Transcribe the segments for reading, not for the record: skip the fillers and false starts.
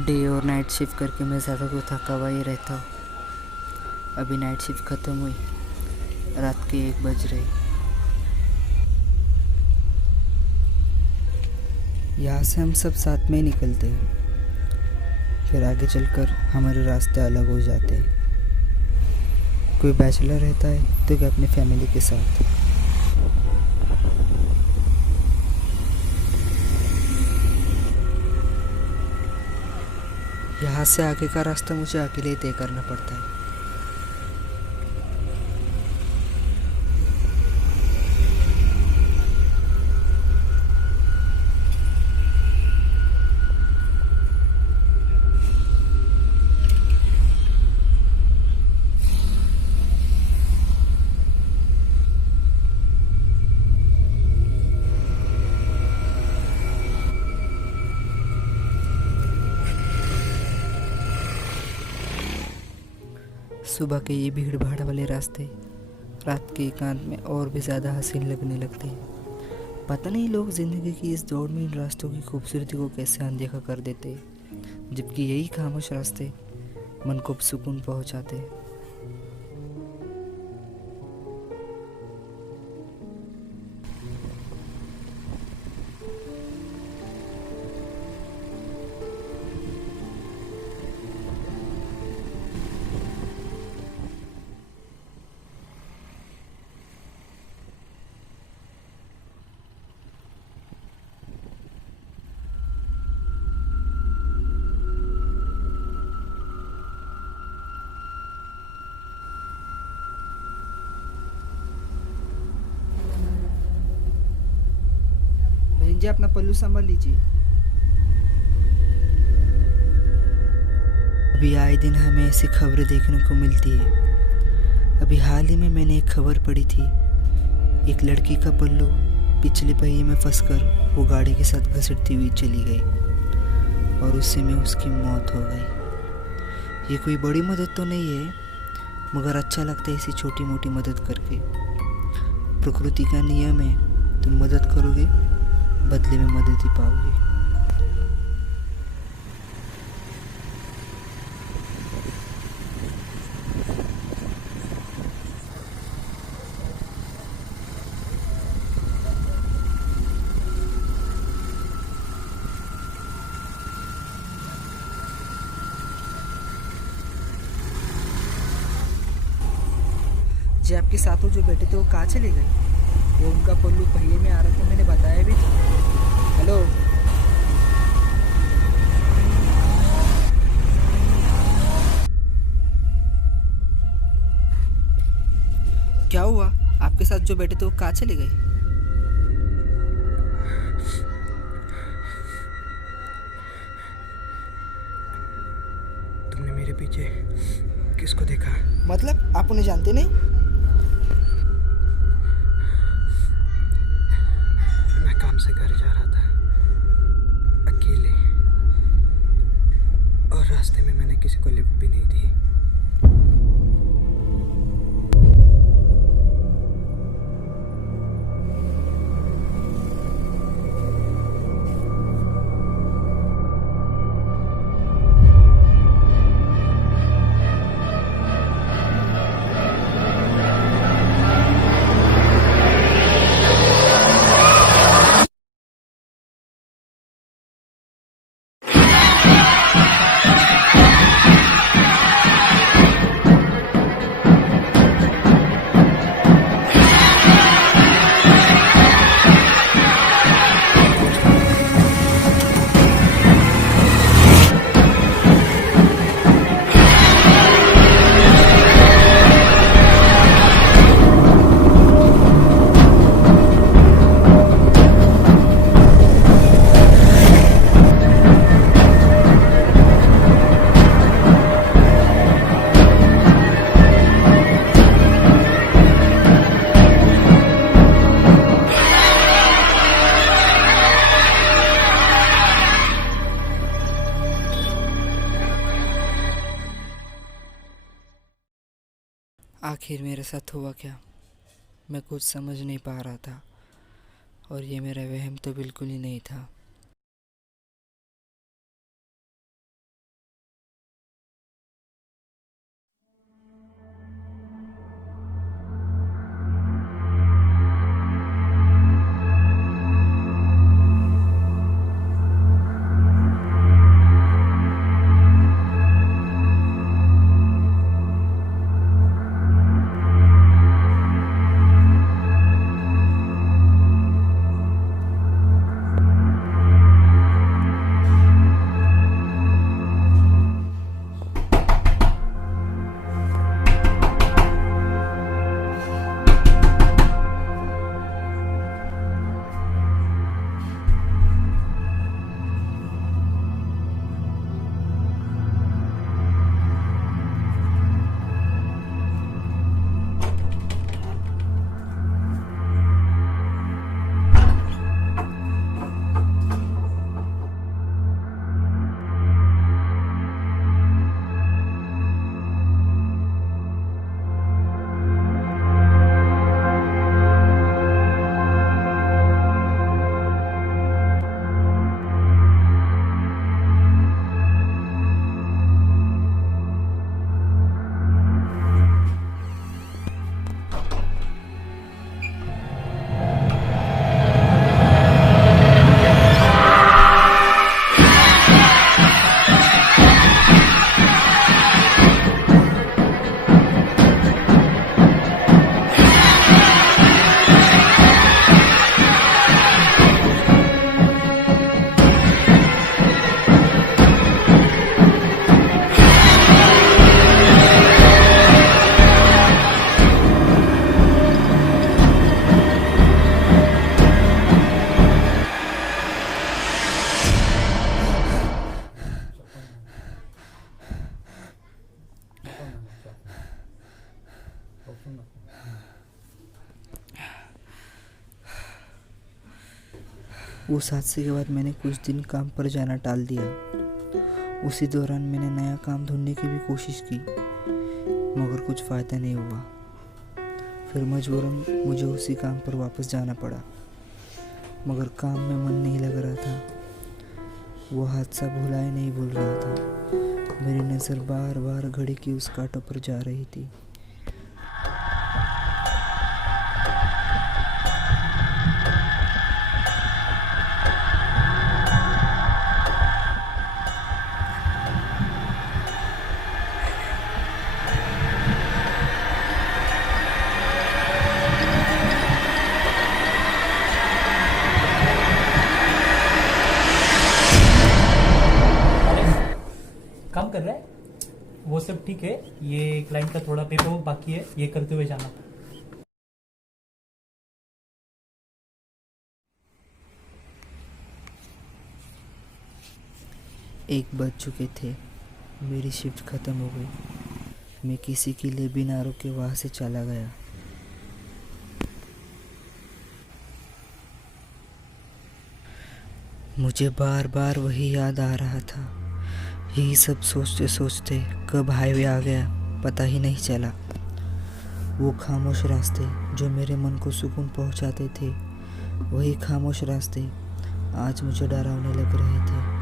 Day और night shift करके मैं ज़्यादा तो थका हुआ ही रहता हूँ। अभी नाइट शिफ्ट ख़त्म हुई, रात के 1 बज रहे। यहाँ से हम सब साथ में निकलते हैं, फिर आगे चलकर हमारे रास्ते अलग हो जाते हैं। कोई बैचलर रहता है तो कोई अपनी फैमिली के साथ। यहाँ से आगे का रास्ता मुझे अकेले ही तय करना पड़ता है। सुबह के ये भीड़ भाड़ वाले रास्ते रात के एकांत में और भी ज़्यादा हसीन लगने लगते हैं। पता नहीं लोग ज़िंदगी की इस दौड़ में इन रास्तों की खूबसूरती को कैसे अनदेखा कर देते हैं, जबकि यही खामोश रास्ते मन को सुकून पहुंचाते हैं। बहन जी, अपना पल्लू संभाल लीजिए। अभी आए दिन हमें ऐसी खबरें देखने को मिलती है। अभी हाल ही में मैंने एक खबर पढ़ी थी, एक लड़की का पल्लू पिछले पहिए में फंसकर वो गाड़ी के साथ घसीटती हुई चली गई और उसी में उसकी मौत हो गई। ये कोई बड़ी मदद तो नहीं है, मगर अच्छा लगता है ऐसी छोटी मोटी मदद करके। प्रकृति का नियम है, तुम मदद करोगे बदले में मदद ही पाओगे। जी, आपके साथ जो बैठे थे वो कहाँ चले गए? वो उनका पल्लू पहिए में आ रहा था, मैंने बताया भी था। हेलो, क्या हुआ? आपके साथ जो बैठे थे वो कहाँ चले गए? तुमने मेरे पीछे किसको देखा? मतलब आप उन्हें जानते नहीं? मैं काम से घर जा रहा था, अकेले, और रास्ते में मैंने किसी को लिफ्ट भी नहीं दी। आखिर मेरे साथ हुआ क्या? मैं कुछ समझ नहीं पा रहा था, और ये मेरा वहम तो बिल्कुल ही नहीं था। उस हादसे के बाद मैंने कुछ दिन काम पर जाना टाल दिया। उसी दौरान मैंने नया काम ढूंढने की भी कोशिश की, मगर कुछ फ़ायदा नहीं हुआ। फिर मजबूरन मुझे उसी काम पर वापस जाना पड़ा, मगर काम में मन नहीं लग रहा था। वो हादसा भुलाए नहीं भूल रहा था। मेरी नज़र बार बार घड़ी की उस कांटों पर जा रही थी। काम कर रहा है वो सब ठीक है। ये क्लाइंट का थोड़ा पेपर वर्क बाकी है, ये करते हुए जाना। एक बज चुके थे, मेरी शिफ्ट ख़त्म हो गई। मैं किसी के लिए बिना रुके वहाँ से चला गया। मुझे बार बार वही याद आ रहा था। यही सब सोचते सोचते कब हाईवे आ गया पता ही नहीं चला। वो खामोश रास्ते जो मेरे मन को सुकून पहुंचाते थे, वही खामोश रास्ते आज मुझे डरावने लग रहे थे।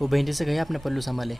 वो बहन से गए अपने पल्लू संभाले।